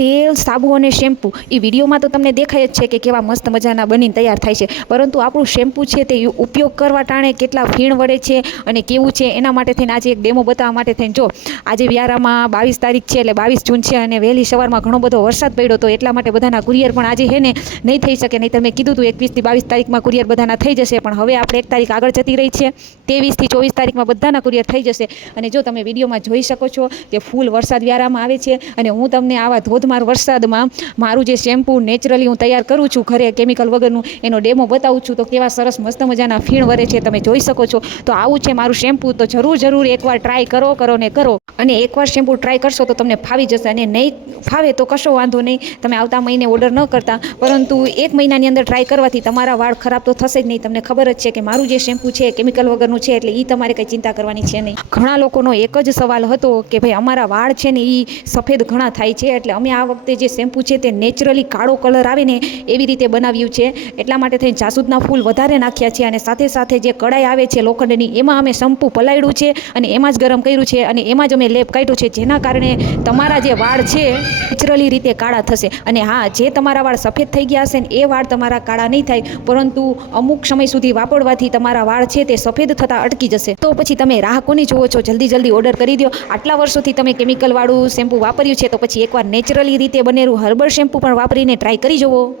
તેલ, સાબુ અને શેમ્પૂ એ વિડીયોમાં તો તમને દેખાય જ છે કે કેવા મસ્ત મજાના બનીને તૈયાર થાય છે, પરંતુ આપણું શેમ્પૂ છે તે ઉપયોગ કરવા ટાણે કેટલા ફીણ વળે છે અને કેવું છે એના માટે થઈને આજે એક ડેમો બતાવવા માટે થઈને જો આજે વ્યારામાં 22 તારીખ છે એટલે 22 જૂન છે અને વહેલી સવારમાં ઘણો બધો વરસાદ પડ્યો હતો, એટલા માટે બધાના કુરિયર પણ આજે હે ને નહીં થઈ શકે. નહીં તમે કીધું હતું 21 થી 22 તારીખમાં કુરિયર બધાના થઈ જશે, પણ હવે આપણે 1 તારીખ આગળ જતી રહી છે. 23 થી 24 તારીખમાં બધાના કુરિયર થઈ જશે. અને જો તમે વિડીયોમાં જોઈ શકો છો કે ફૂલ વરસાદ વ્યારામાં આવે છે અને હું તમને આવા ધોધમાર વરસાદમાં મારું જે શેમ્પૂ નેચરલી હું તૈયાર કરું છું ઘરે કેમિકલ વગરનું એનો ડેમો બતાવું છું. તો કેવા સરસ મસ્ત મજાના ફીણ વરે છે તમે જોઈ શકો છો. તો આવું છે મારું શેમ્પૂ, તો જરૂર એકવાર ટ્રાય કરો ને કરો. અને એકવાર શેમ્પૂ ટ્રાય કરશો તો તમને ફાવી જશે, અને નહીં ફાવે તો કશો વાંધો નહીં, તમે આવતા મહિને ઓર્ડર ન કરતા, પરંતુ 1 મહિનાની અંદર ટ્રાય કરવાથી તમારા વાળ ખરાબ તો થશે જ નહીં. તમને ખબર જ છે કે મારું જે શેમ્પૂ છે કેમિકલ વગરનું છે, એટલે એ તમારે કંઈ ચિંતા કરવાની છે નહીં. ઘણા લોકોનો એક જ સવાલ હતો કે ભાઈ અમારા વાળ છે ને એ સફેદ ઘણા થાય છે, એટલે અમે આ વખતે જે શેમ્પૂ છે તે નેચરલી કાળો કલર આવે ને એવી રીતે બનાવ્યું છે. એટલા માટે થઈને જાસૂદના ફૂલ વધારે નાખ્યા છે, અને સાથે જે કડાઈ આવે છે લોખંડની એમાં અમે શેમ્પૂ પલાળ્યું છે અને એમાં જ ગરમ કર્યું છે અને એમાં જ અમે લેપ કાઢ્યું છે, જેના કારણે તમારા જે વાળ છે નેચરલી રીતે કાળા થશે. અને હા, જે તમારા વાળ સફેદ થઈ ગયા હશે ને એ વાળ તમારા કાળા નહીં થાય, પરંતુ અમુક સમય સુધી વાપરવાથી તમારા વાળ છે તે સફેદ થતા અટકી જશે. તો પછી તમે રાહ કોની જુઓ છો? જલ્દી ઓર્ડર કરી દો. આટલા વર્ષોથી તમે કેમિકલ વાળું શેમ્પૂ વાપર્યું છે, તો પછી એકવાર નેચરલી રીતે બનેલું હર્બલ શેમ્પૂ પણ વાપરીને ટ્રાય કરી જુઓ.